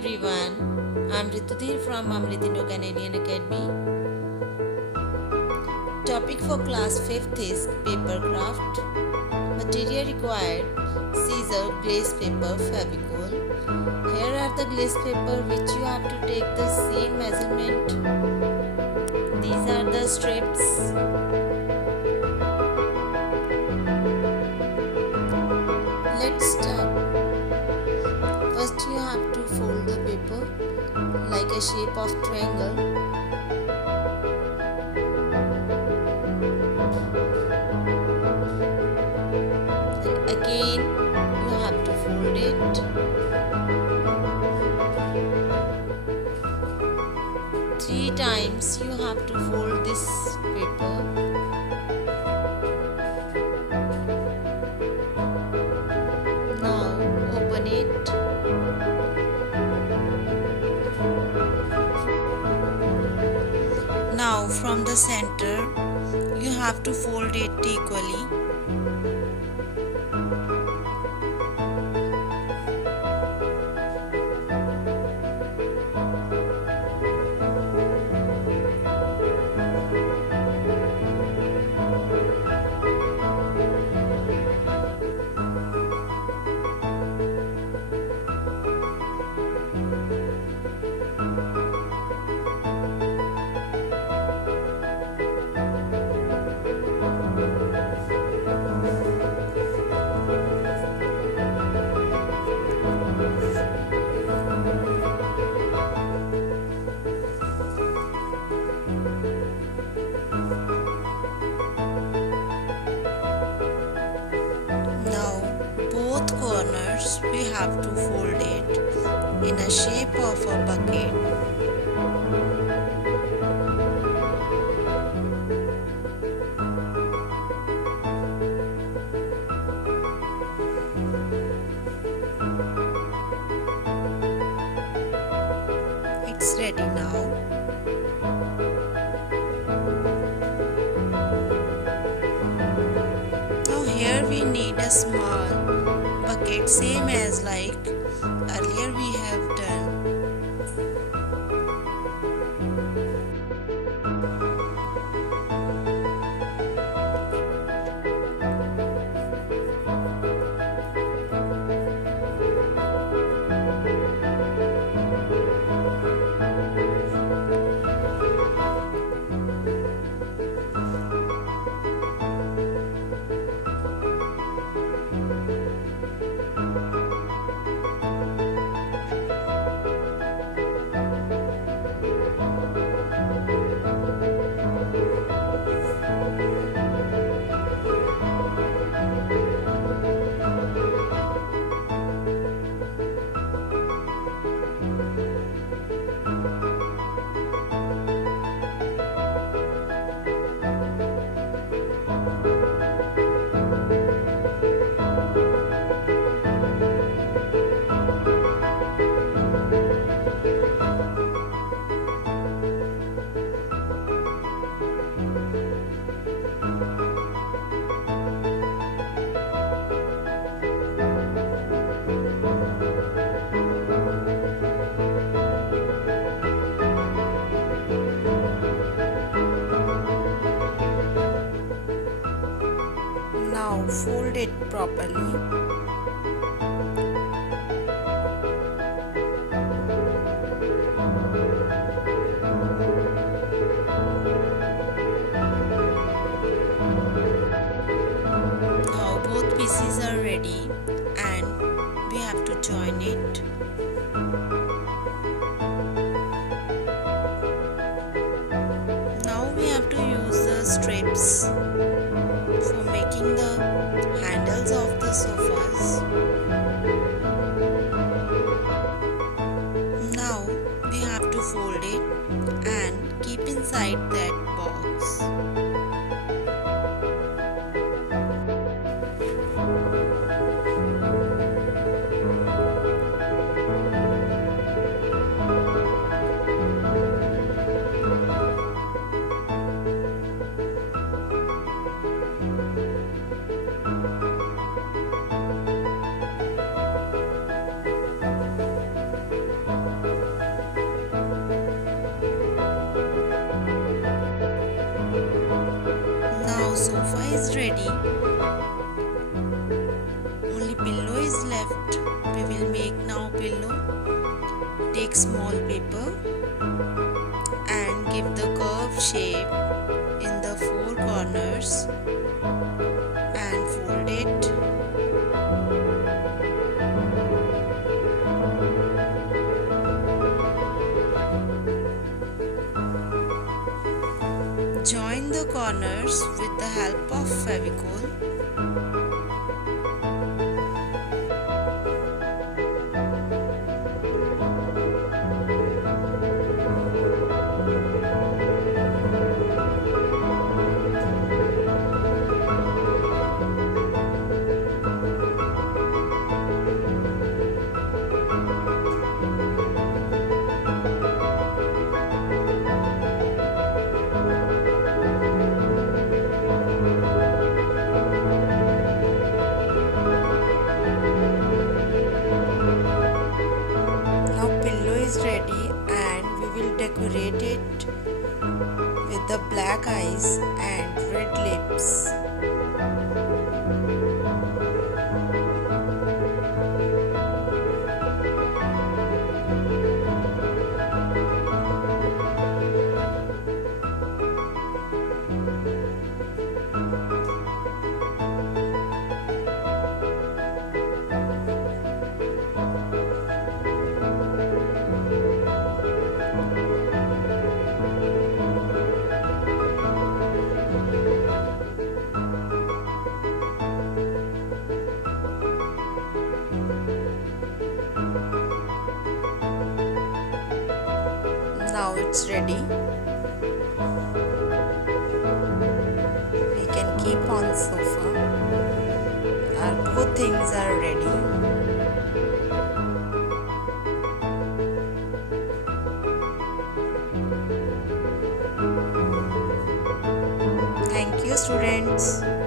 everyone, I'm Ritu from Amrit Indo-Canadian Academy. Topic for class 5th is paper craft. Material required: scissor, glaze paper, fevicol. Here are the glaze paper which you have to take the same measurement. These are the strips. Let's start. First you have to fold the paper like a shape of triangle. And again you have to fold it. 3 times you have to fold this paper. Now open it. Now from the center you have to fold it equally. Both corners we have to fold it in a shape of a bucket. It's ready now. Here we need a small bucket, same as like earlier we have done. Now fold it properly. Now both pieces are ready and we have to join it. Now we have to use the strips for making the handles of the sofas. Now we have to fold it and keep inside that box. sofa is ready. Only pillow is left. We will make now pillow. Take small paper and give the curved shape in the four corners and fold it. Join the corners with the help of Fevicol. Is ready and we will decorate it with the black eyes and red lips. Now it's ready. We can keep on sofa. Our both things are ready. Thank you, students.